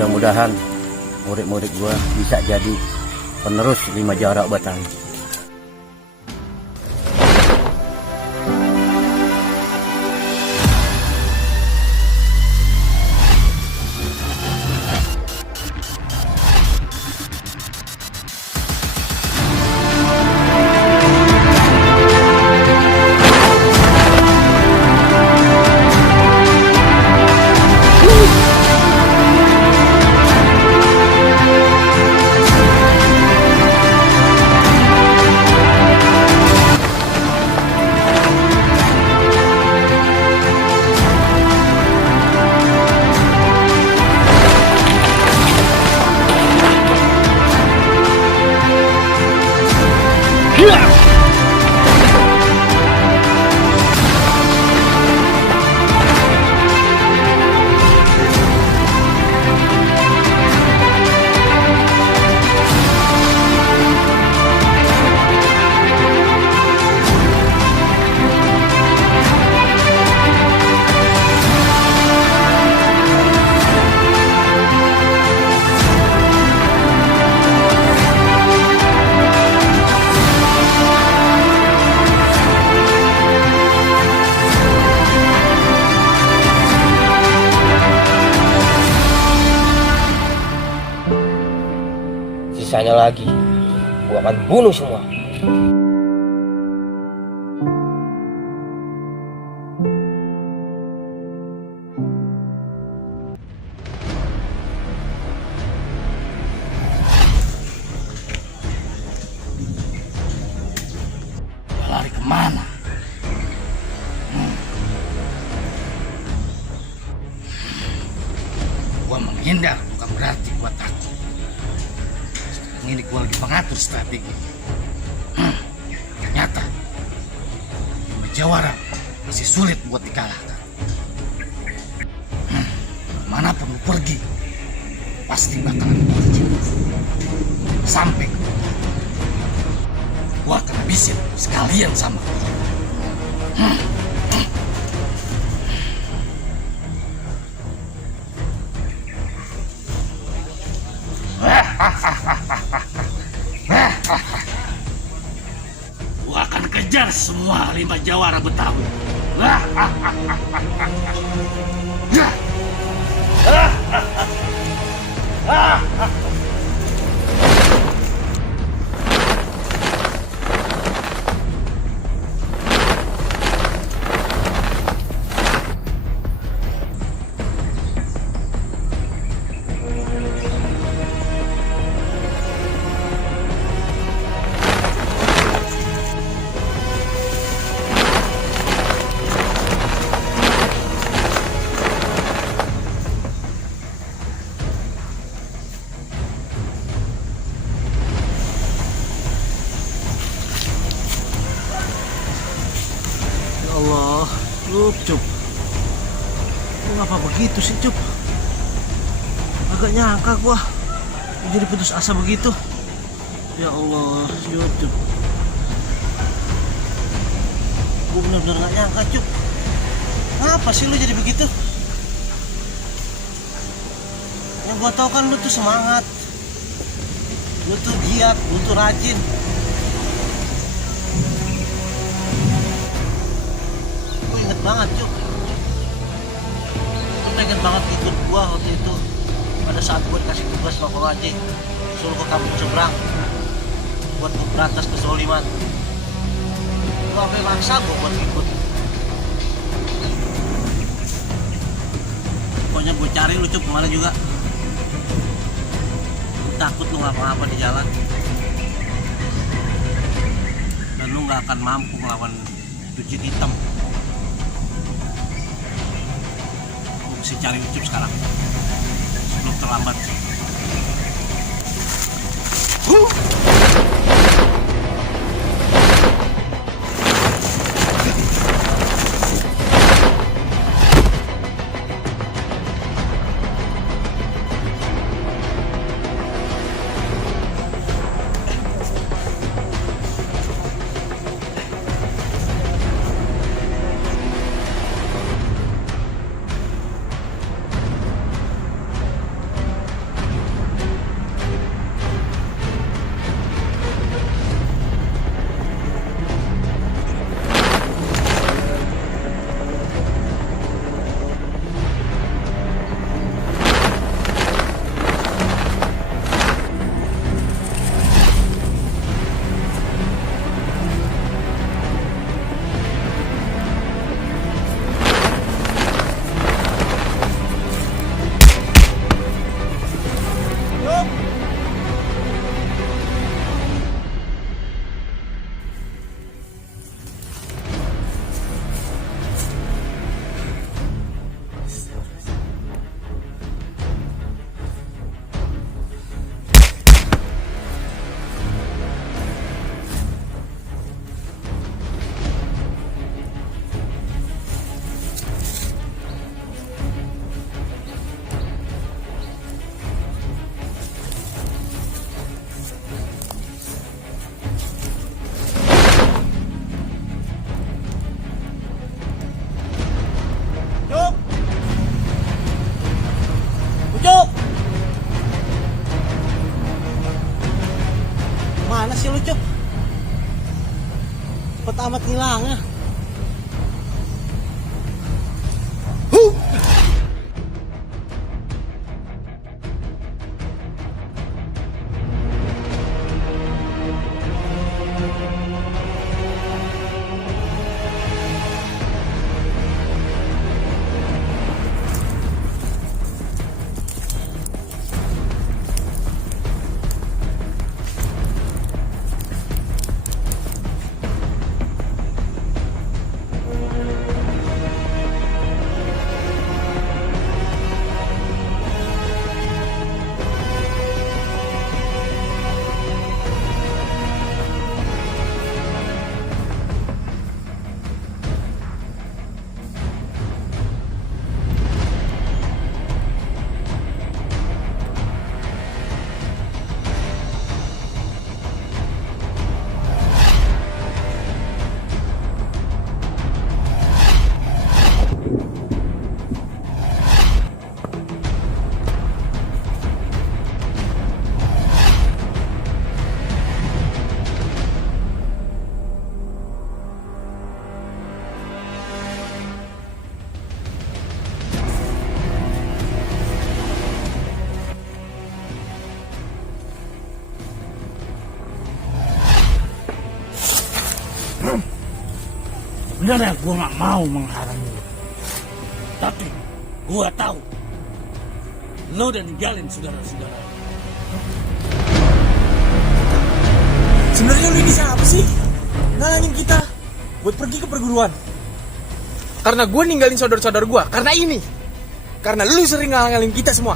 mudah-mudahan murid-murid gua bisa jadi penerus 5 Jawara Betawi. Sisanya lagi, gua akan bunuh semua. Lari kemana? Gua menghindar bukan berarti gua takut. Sekarang ini gua lagi mengatur strategi. Ternyata Lima Jawara masih sulit buat dikalahkan. Manapun lu pergi, pasti bakalan pergi. Sampai gua akan habisin sekalian sama lu. Gua akan kejar semua 5 Jawara Betawi. Ya Allah, lu Cup. Lu ngapa begitu sih, Cup? Agak nyangka gua lu jadi putus asa begitu. Ya Allah, Cup. Gua benar-benar gak nyangka, Cup. Kenapa sih lu jadi begitu? Yang gua tahu kan lu tuh semangat. Lu tuh giat, lu tuh rajin. Banget Cuk, lu pengen banget ikut gua waktu itu pada saat gua dikasih tugas sama Kong Aceh suruh ke kampung seberang buat berantas kezoliman. Gua sampai maksa gua buat ikut. Pokoknya gua cari lu Cuk kemana juga. Gua takut lu ngapa-ngapa di jalan dan lu gak akan mampu melawan tujuh hitam. Mesti cari Ucup sekarang sebelum terlambat. amat ngilangnya. Sebenarnya gue gak mau menghalangi lo. Tapi gue tahu lo udah ninggalin saudara-saudara. Sebenarnya lu ini siapa sih? Ngalangin kita buat pergi ke perguruan. Karena gue ninggalin saudara-saudara gue. Karena ini. Karena lu sering ngalangin kita semua.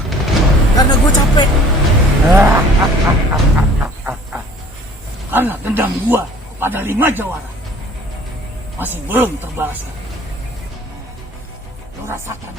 Karena gue capek. Karena dendam gue pada 5 jawara masih belum terbalaskan. Lo rasakan.